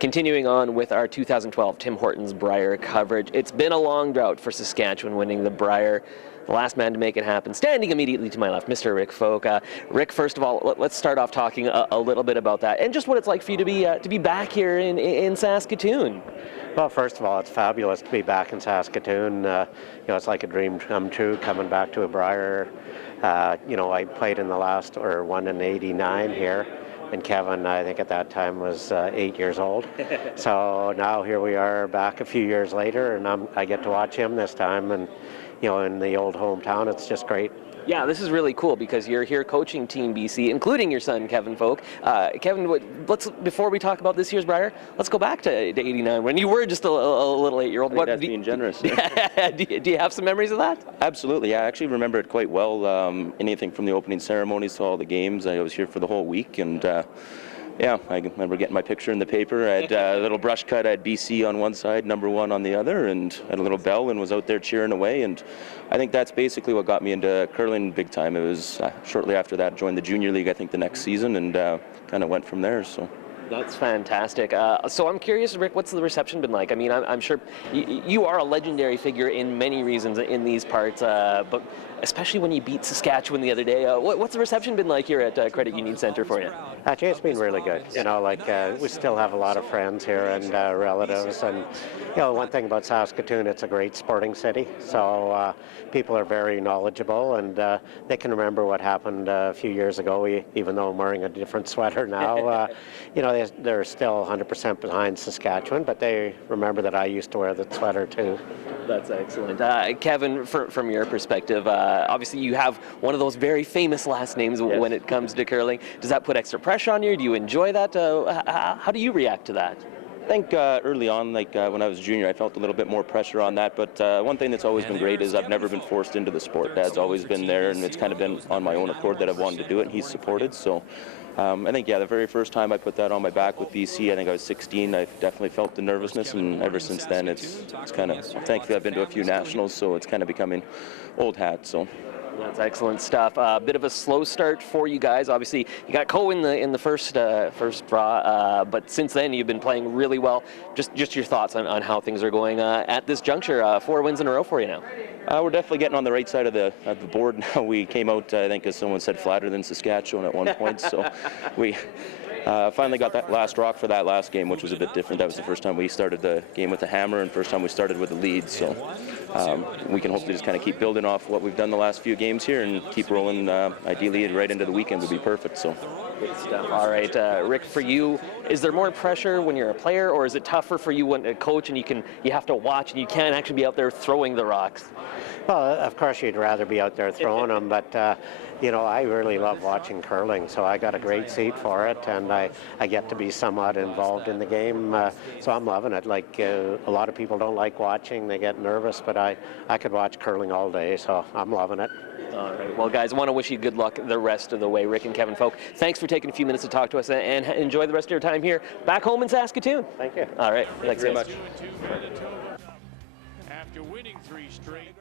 Continuing on with our 2012 Tim Hortons Brier coverage, it's been a long drought for Saskatchewan winning the Brier. The last man to make it happen, standing immediately to my left, Mr. Rick Folk. Rick, first of all, let's start off talking a little bit about that and just what it's like for you to be back here in Saskatoon. Well, first of all, it's fabulous to be back in Saskatoon. It's like a dream come true coming back to a Brier. I played in the last, or won in '89 here. And Kevin, I think at that time, was 8 years old. So now here we are back a few years later, and I get to watch him this time. And, in the old hometown, it's just great. Yeah, this is really cool because you're here coaching Team BC, including your son, Kevin Folk. Kevin, before we talk about this year's Brier, let's go back to '89 when you were just a little 8-year-old. That's being generous. Do you have some memories of that? Absolutely. I actually remember it quite well. Anything from the opening ceremonies to all the games. I was here for the whole week, and I remember getting my picture in the paper. I had a little brush cut. I had BC on one side, #1 on the other, and had a little bell and was out there cheering away. And I think that's basically what got me into curling big time. It was shortly after that, joined the junior league, I think, the next season, and kind of went from there. So. That's fantastic. So I'm curious, Rick, what's the reception been like? I mean, I'm sure you are a legendary figure in many reasons in these parts, but especially when you beat Saskatchewan the other day. What's the reception been like here at Credit Union Centre for you? Actually, it's been really good. We still have a lot of friends here and relatives. And, one thing about Saskatoon, it's a great sporting city. So people are very knowledgeable, and they can remember what happened a few years ago, even though I'm wearing a different sweater now. They're still 100% behind Saskatchewan, but they remember that I used to wear the sweater too. That's excellent. Kevin, from your perspective, obviously you have one of those very famous last names when it comes to curling. Does that put extra pressure on you? Do you enjoy that? How do you react to that? I think early on, when I was a junior, I felt a little bit more pressure on that. But one thing that's always been great is I've never been forced into the sport. Dad's always been there, and it's kind of been on my own accord that I've wanted to do it, and he's supported. So I think, the very first time I put that on my back with BC, I think I was 16, I definitely felt the nervousness, and ever since then, it's kind of, thankfully I've been to a few nationals, so it's kind of becoming old hat. So. That's excellent stuff. A bit of a slow start for you guys. Obviously, you got Coe in the first draw, but since then you've been playing really well. Just your thoughts on how things are going at this juncture. 4 wins in a row for you now. We're definitely getting on the right side of the board now. We came out, I think, as someone said, flatter than Saskatchewan at one point. So we finally got that last rock for that last game, which was a bit different. That was the first time we started the game with a hammer, and first time we started with a lead. So we can hopefully just kind of keep building off what we've done the last few games here and keep rolling. Ideally, right into the weekend would be perfect. So. Good stuff. All right, Rick, for you, is there more pressure when you're a player, or is it tougher for you when a coach and you have to watch and you can't actually be out there throwing the rocks? Well, of course you'd rather be out there throwing them, but I really love watching curling, so I got a great seat for it, and I get to be somewhat involved in the game, so I'm loving it. A lot of people don't like watching, they get nervous, but I could watch curling all day, so I'm loving it. All right. Well, guys, I want to wish you good luck the rest of the way. Rick and Kevin Folk, thanks for taking a few minutes to talk to us, and enjoy the rest of your time here back home in Saskatoon. Thank you. All right. Thanks very much. After winning 3 straight.